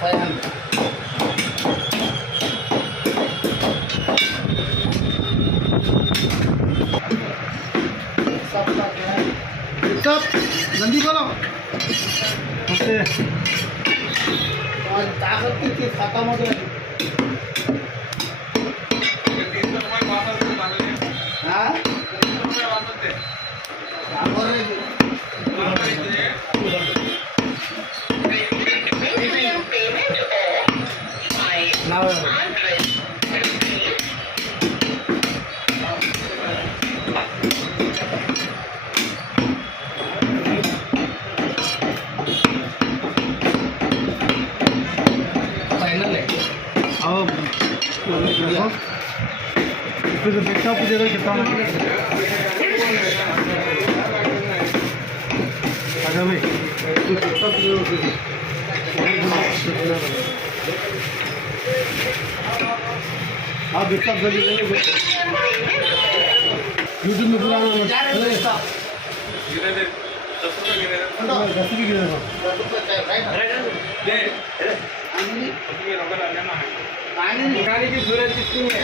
500. सब जल्दी बोलो। ओके और ताकत की चीज खत्म हो गई। हाँ फिर देखता हूँ किधर कितना आजा भाई आप देखता जल्दी यूट्यूब में पूरा 10 भी गिरे गाड़ी की जरूरत कितनी है?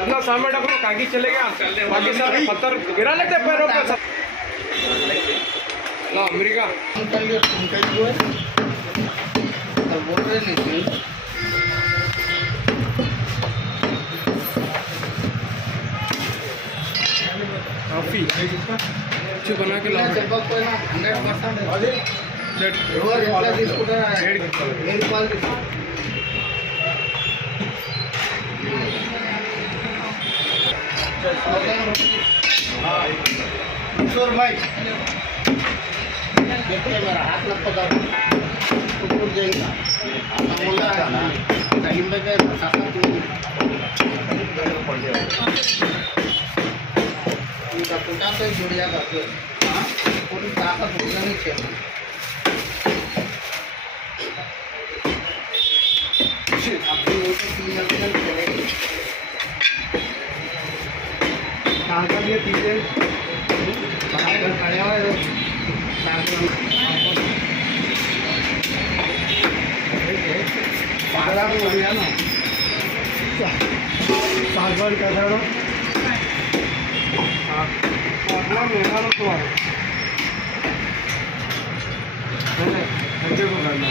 अपना सामने डको कागी चले गया बाकी सारे पत्थर गिरा लेते पैरों पे ला अमेरिका बोल रहे नहीं काफी अच्छे बना के लाओ 100% देखते मेरा हाथ न पकड़ टूट जाएगा कहीं में गए टूटा तो जुड़ जाएगा फिर पूरी ताकत होना नहीं चाहिए अपनी कहाँ का भी पीछे बाहर खड़े हुए पागला हो गया ना पागल क्या था पागला मेरा तो ऐसे को करना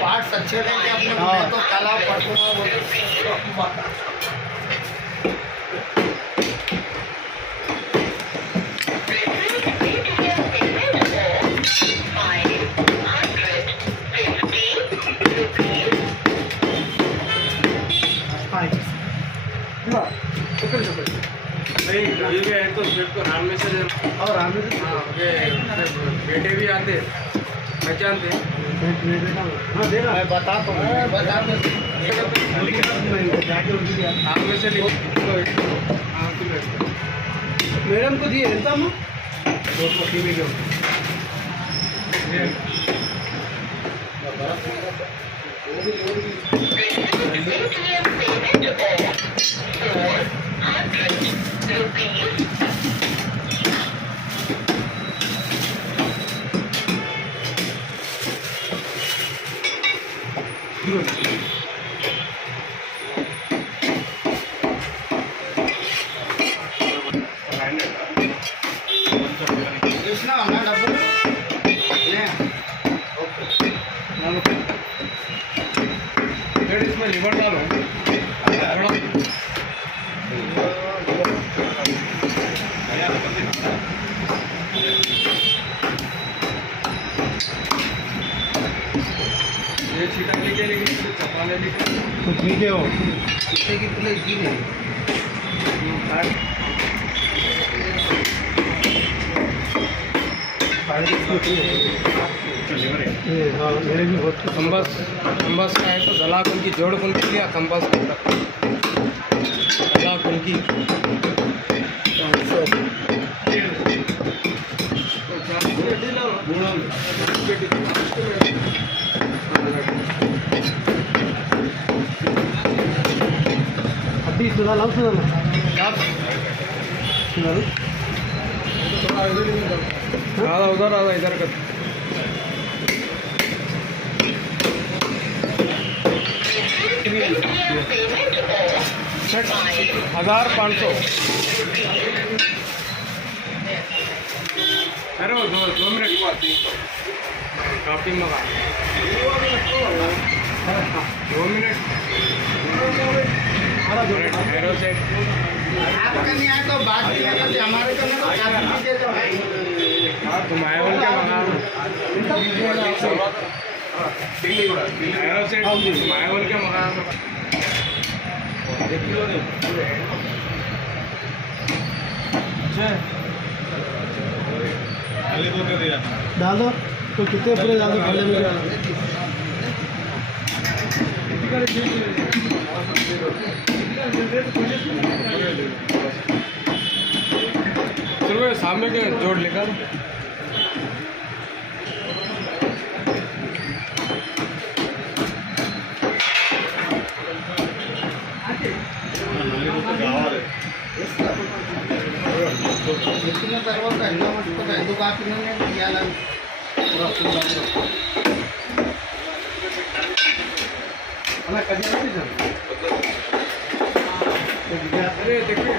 पार्ट्स अच्छे लेके अपने तो तालाब नहीं ये भी है तो स्वेट को राम में से और राम में से बेटे भी आते पहचानते हाँ देना मैं बता तो राम में से मैडम को दिए रहता हूँ इसमें लिवर डालो ये छीटा लेके लेकिन चपाने लेके तो ठीक है वो इससे की प्लेट की नहीं मेरे भी बहुत खम्बस का है तो गला कुन की जोड़ कुन की लिया खम्बस गला कुन की हड्डी सुधा लाओ सुधा आधा उधर आधा इधर कर 1500 अरे वो 2 मिनट की बात थी काफी मंगा 2 मिनट एरो सेट आपका नहीं आया तो बात नहीं है तो हमारे को ना काफी दे दो भाई तुम आए बोल के मंगा एरो सेट तुम आए बोल के मंगा डाल दो तो कितने पूरे डाल दो पहले में डाल चलो सामने के जोड़ लेकर ఇచ్చిన తర్వాత ఎన్నో మటుకు ఎందుకు కాకుండా తీయాలని అలా కట్ अरे देखिए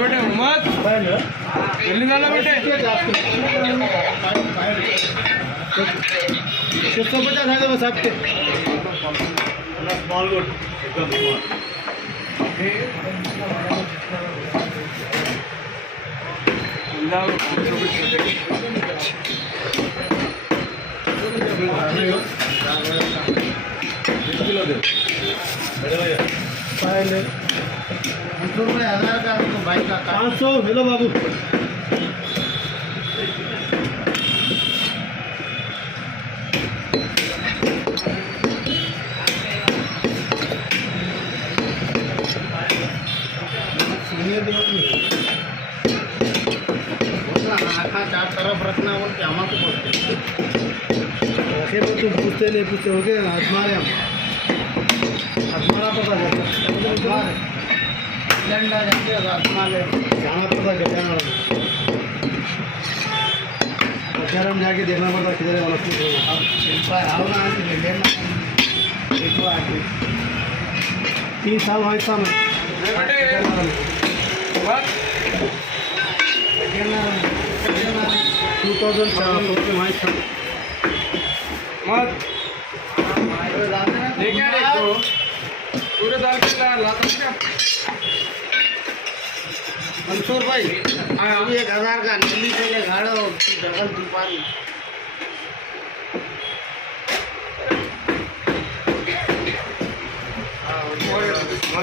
बेटे उमद जल्दी डालो बेटे 650 है बस आपके स्मॉल गुड एकदम किलो दे पहले आधार कार्ड बाइक का 500 हेलो बाबू आखा चार तरफ रखना बोल के हमारे को बोलते ऐसे तो तुम पूछते नहीं पूछते हो गए हमारे हमारा पता चलता सिलेंडर जाते हमारे जाना पड़ता गजाना हम जाके देखना पड़ता किधर है वाला आओ ना लेना 3 साल भाई साहब बेटे बात 2004 के भाई साहब मत लेके आ देखो पूरे दाल के लाता क्या मंसूर भाई अभी 1000 का नीली पहले गाड़ो डबल दुकान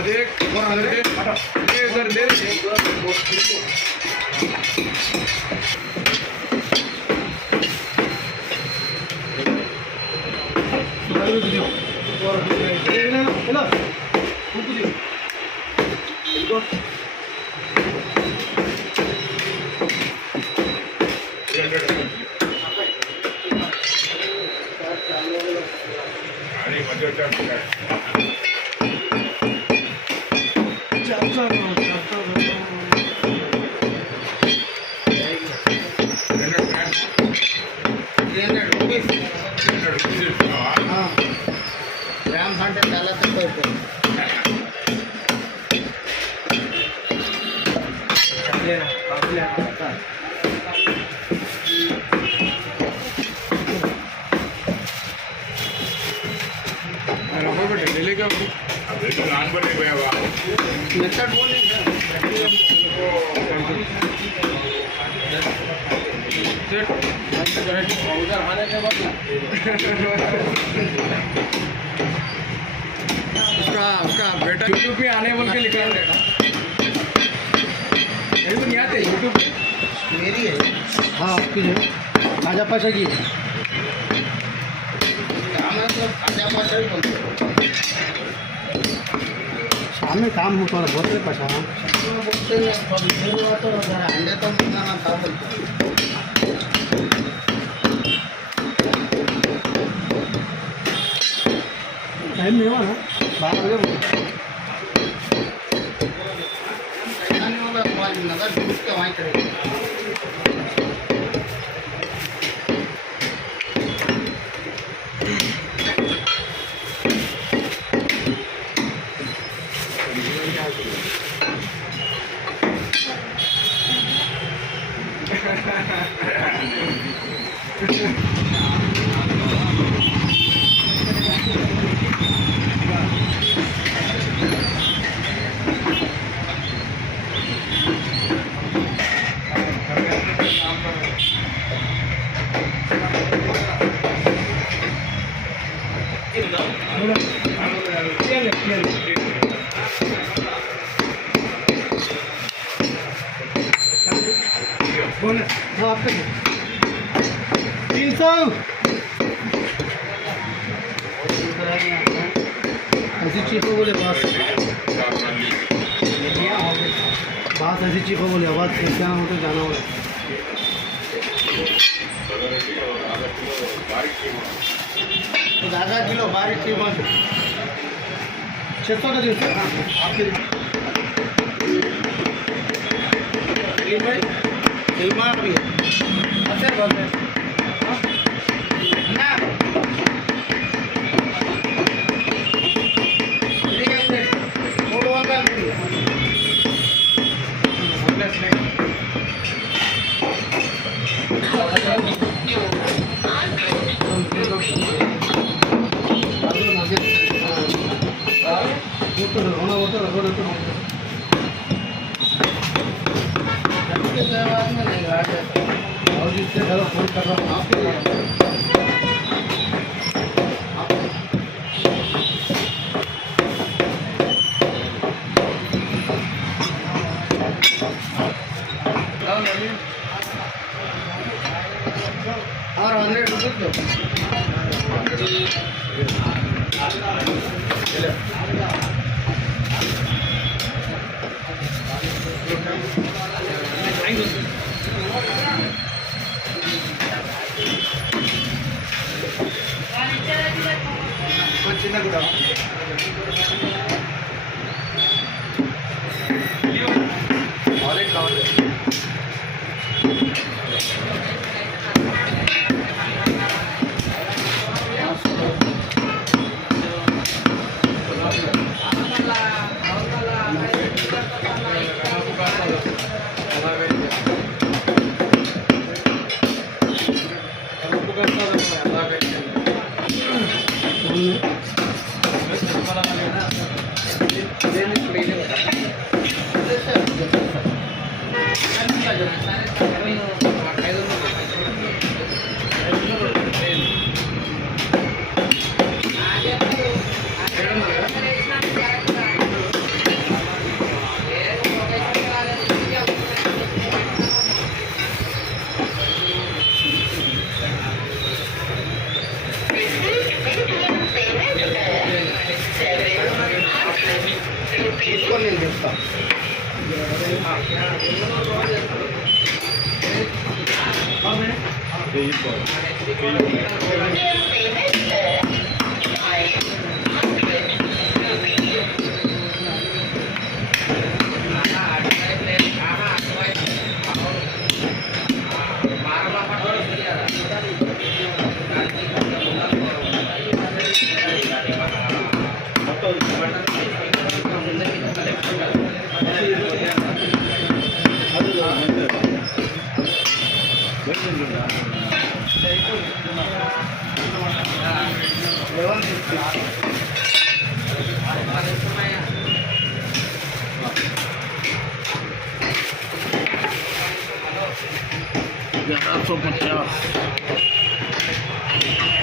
देख इधर दे ग्राम घंटे डाला तो बेटे ले लेगा मेथड बोलेंगे सेट उसका बेटा यूट्यूब पे आने बोल के लिखा है मेरे को नहीं आते यूट्यूब पे मेरी है हाँ आपकी है खाजा पाशा की है मतलब खाजा पाशा ही बोलते हैं शाम में काम होता है बहुत है पाशा बोलते हैं तो जरा अंडे तो मंगाना था बोलते टाइम नहीं हुआ ना 12 बजे बोलो नगर दूध के वहीं करेंगे हाँ आपका 300 ऐसी चीखो बोले बात ऐसी चीखो बोले आवाज़ क्या हो तो जाना होगा तो आधा किलो बारीक की बात 600 का दिन आपके भाई फिल्मा भी अच्छा बोलते हैं ना और जिससे ज़्यादा फोन कर रहा हूँ आपके और 100 रुपये दो చిన్న కూడా ఆరెంజ్ కావాలి తీసుకొని నేను చెప్తాను 1150